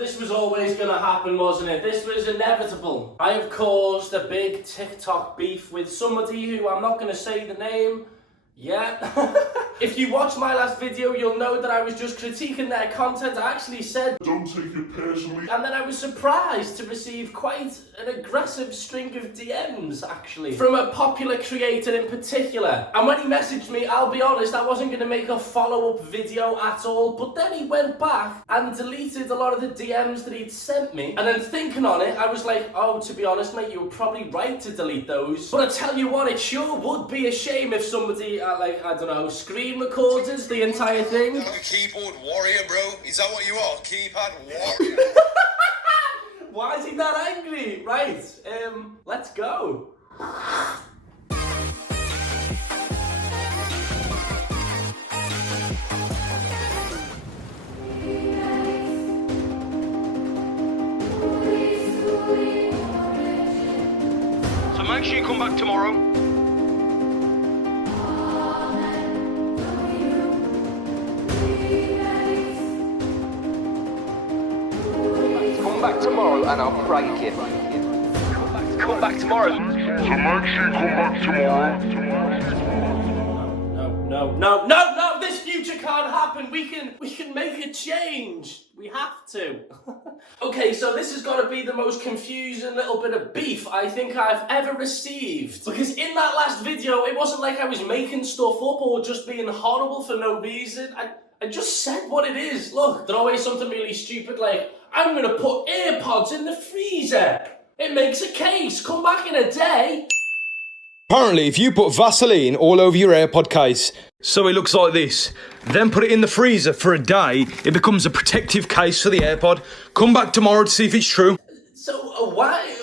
this was always going to happen, wasn't it? This was inevitable. I have caused a big TikTok beef with somebody who I'm not going to say the name yet. If you watched my last video, you'll know that I was just critiquing their content. I actually said, "Don't take it personally." And then I was surprised to receive quite an aggressive string of DMs, actually, from a popular creator in particular. And when he messaged me, I'll be honest, I wasn't going to make a follow-up video at all, but then he went back and deleted a lot of the DMs that he'd sent me. And then thinking on it, I was like, oh, to be honest, mate, you were probably right to delete those. But I tell you what, it sure would be a shame if somebody, I don't know, screen recorders the entire thing. Like a keyboard warrior, bro. Is that what you are? Keypad warrior. Why is he that angry? Right, let's go. So make sure you come back tomorrow. Come back tomorrow and I'll prank you. Come back tomorrow. So make sure you come back tomorrow. No, this future can't happen. We can make a change. We have to. Okay, so this has got to be the most confusing little bit of beef I think I've ever received. Because in that last video, it wasn't like I was making stuff up or just being horrible for no reason. I just said what it is. Look, there's always something really stupid like, I'm gonna put AirPods in the freezer. It makes a case. Come back in a day. Apparently, if you put Vaseline all over your AirPod case, so it looks like this, then put it in the freezer for a day, it becomes a protective case for the AirPod. Come back tomorrow to see if it's true. So why?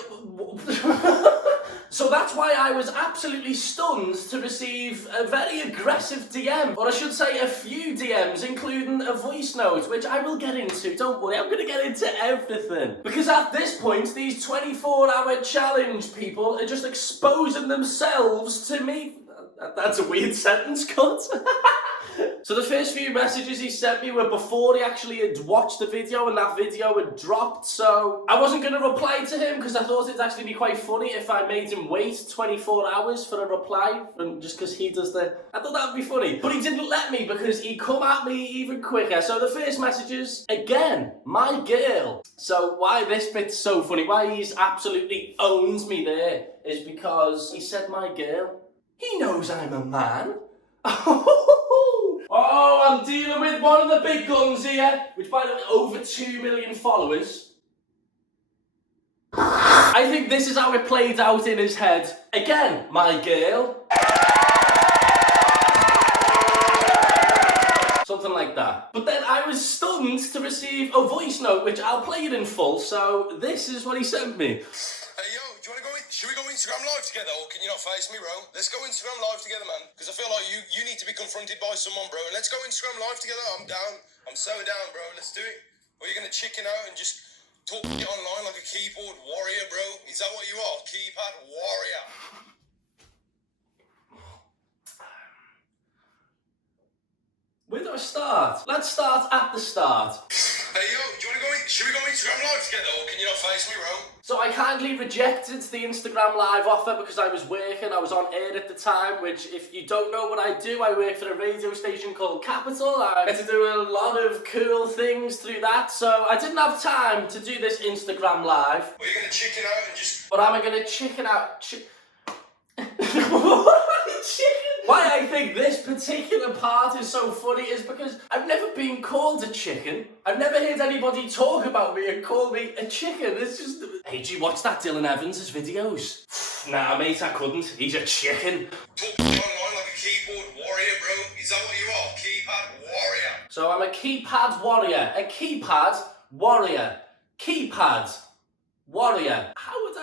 So that's why I was absolutely stunned to receive a very aggressive DM, or I should say a few DMs, including a voice note, which I will get into, don't worry, I'm going to get into everything. Because at this point, these 24-hour challenge people are just exposing themselves to me. That's a weird sentence, cunt. So the first few messages he sent me were before he actually had watched the video and that video had dropped, so I wasn't going to reply to him because I thought it'd actually be quite funny if I made him wait 24 hours for a reply, and just because he does the... I thought that would be funny. But he didn't let me because he come at me even quicker. So the first messages, again, my girl. So why this bit's so funny, why he's absolutely owns me there, is because he said my girl. He knows I'm a man. Oh, I'm dealing with one of the big guns here, which by the way, over 2 million followers. I think this is how it played out in his head. Again, my girl. Something like that. But then I was stunned to receive a voice note, which I'll play it in full, so this is what he sent me. Hey, yo, do you want to go in? Should we go Instagram live together, or can you not face me, bro? Let's go Instagram live together, man. Because I feel like you need to be confronted by someone, bro. Let's go Instagram live together. I'm down. I'm so down, bro. Let's do it. Or you're going to chicken out and just talk online like a keyboard warrior, bro? Is that what you are? Keypad warrior. Where do I start? Let's start at the start. Hey, yo, do you want to go in? Should we go Instagram live together, or can you not face me, bro? So I kindly rejected the Instagram live offer because I was working, I was on air at the time, which if you don't know what I do, I work for a radio station called Capital. I get to do a lot of cool things through that, so I didn't have time to do this Instagram live. Or you're going to chicken out and just... But am I going to chicken out? Chicken? Why I think this particular part is so funny is because I've never been called a chicken. I've never heard anybody talk about me and call me a chicken. It's just... Hey, do you watch that Dylan Evans' videos? Nah, mate, I couldn't. He's a chicken. Talk online like a keyboard warrior, bro. Is that what you are? Keypad warrior. So I'm a keypad warrior. A keypad warrior. Keypad warrior. How would I...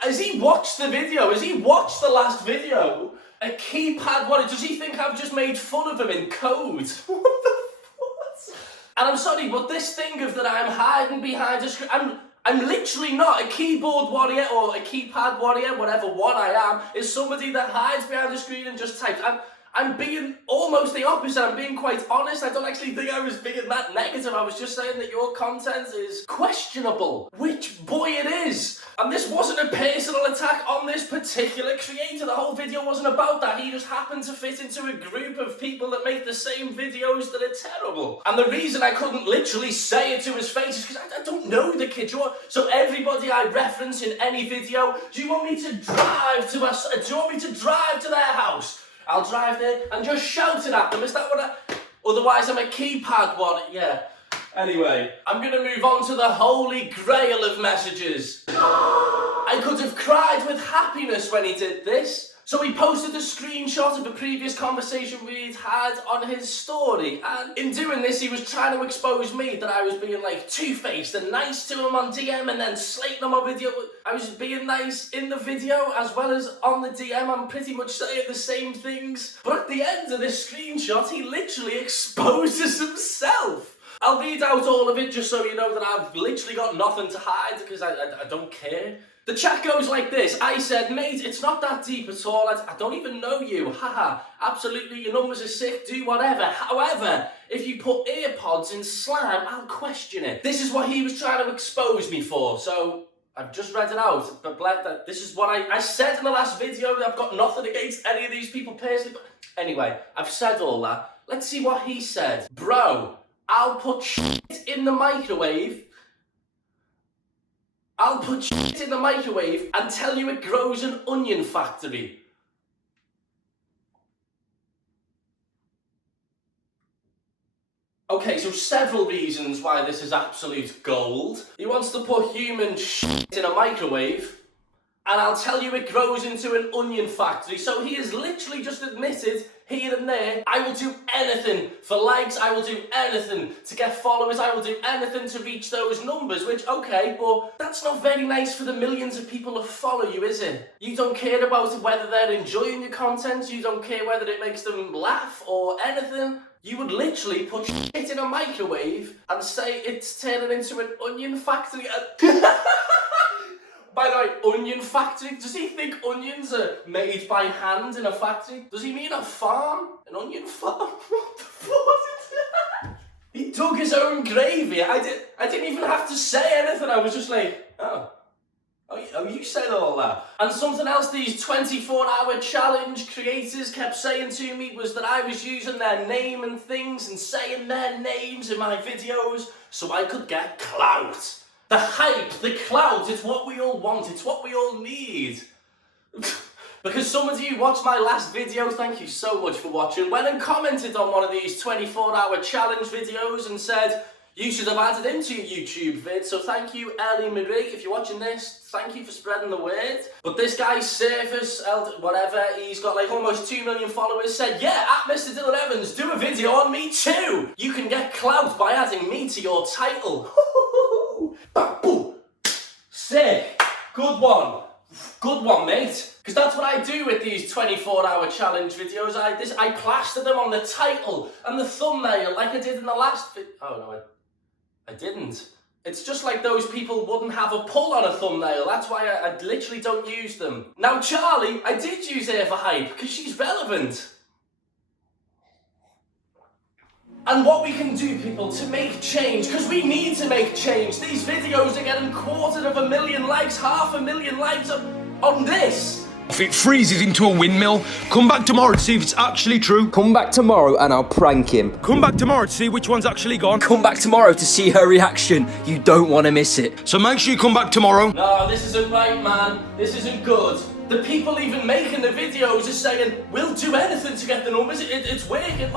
has he watched the video? Has he watched the last video? A keypad warrior. Does he think I've just made fun of him in code? What the fuck? And I'm sorry, but this thing of that I'm hiding behind a screen... I'm literally not. A keyboard warrior or a keypad warrior, whatever one I am, is somebody that hides behind the screen and just types. I'm being almost the opposite. I'm being quite honest. I don't actually think I was being that negative. I was just saying that your content is questionable, which boy it is. And this wasn't a personal attack on this particular creator. The whole video wasn't about that. He just happened to fit into a group of people that make the same videos that are terrible. And the reason I couldn't literally say it to his face is because I don't know the kid. So everybody I reference in any video, do you want me to drive to their house? I'll drive there and just shout it at them. Is that what otherwise I'm a keypad one, yeah. Anyway, I'm gonna move on to the holy grail of messages. I could have cried with happiness when he did this. So he posted a screenshot of a previous conversation we'd had on his story, and in doing this he was trying to expose me that I was being like two-faced and nice to him on DM and then slating him on video. I was being nice in the video as well as on the DM. I'm pretty much saying the same things. But at the end of this screenshot he literally exposes himself. I'll read out all of it just so you know that I've literally got nothing to hide because I don't care. The chat goes like this. I said, mate, it's not that deep at all. I don't even know you. Haha. Absolutely, your numbers are sick. Do whatever. However, if you put earpods in slam, I'll question it. This is what he was trying to expose me for. So I've just read it out. But this is what I said in the last video. I've got nothing against any of these people personally. But anyway, I've said all that. Let's see what he said. Bro, I'll put shit in the microwave. I'll put shit in the microwave and tell you it grows an onion factory. Okay, so several reasons why this is absolute gold. He wants to put human shit in a microwave, and I'll tell you it grows into an onion factory. So he has literally just admitted here and there, I will do anything for likes, I will do anything to get followers, I will do anything to reach those numbers, which, okay, but that's not very nice for the millions of people that follow you, is it? You don't care about whether they're enjoying your content, you don't care whether it makes them laugh or anything. You would literally put shit in a microwave and say it's turning into an onion factory. By the way, onion factory? Does he think onions are made by hand in a factory? Does he mean a farm? An onion farm? What the fuck is that? He dug his own grave here. I didn't even have to say anything. I was just like, oh, you said all that. And something else these 24-hour challenge creators kept saying to me was that I was using their name and things and saying their names in my videos so I could get clout. The hype, the clout, it's what we all want, it's what we all need. Because some of you watched my last video, thank you so much for watching, went and commented on one of these 24-hour challenge videos and said, you should have added him to your YouTube vid, so thank you, Ellie Marie, if you're watching this, thank you for spreading the word. But this guy, Surface, whatever, he's got like almost 2 million followers, said, yeah, at Mr. Dylan Evans, do a video on me too. You can get clout by adding me to your title. Sick. Good one, mate. Because that's what I do with these 24-hour challenge videos. I plaster them on the title and the thumbnail like I did in the last video. Oh no, I didn't. It's just like those people wouldn't have a pull on a thumbnail. That's why I literally don't use them. Now Charlie, I did use her for hype because she's relevant. And what we can do, people, to make change, because we need to make change. These videos are getting 250,000 likes, 500,000 likes on this. If it freezes into a windmill, come back tomorrow to see if it's actually true. Come back tomorrow and I'll prank him. Come back tomorrow to see which one's actually gone. Come back tomorrow to see her reaction. You don't want to miss it. So make sure you come back tomorrow. No, this isn't right, man. This isn't good. The people even making the videos are saying, we'll do anything to get the numbers. It's working.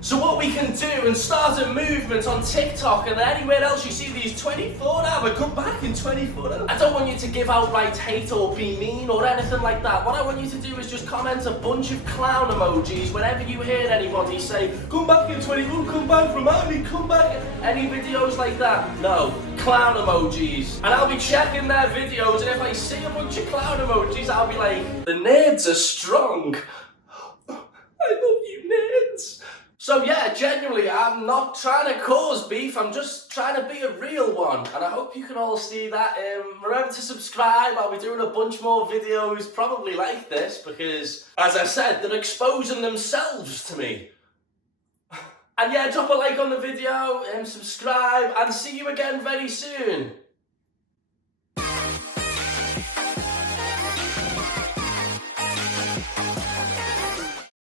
So what we can do and start a movement on TikTok and anywhere else you see these 24-hour, come back in 24 hours. I don't want you to give outright hate or be mean or anything like that. What I want you to do is just comment a bunch of clown emojis whenever you hear anybody say, come back in 24, come back from Andy, come back. Any videos like that? No, clown emojis. And I'll be checking their videos and if I see a bunch of clown emojis, I'll be like, the nerds are strong. I love you, nerds. So yeah, genuinely, I'm not trying to cause beef, I'm just trying to be a real one. And I hope you can all see that. Remember to subscribe, I'll be doing a bunch more videos probably like this because, as I said, they're exposing themselves to me. And yeah, drop a like on the video, subscribe, and see you again very soon.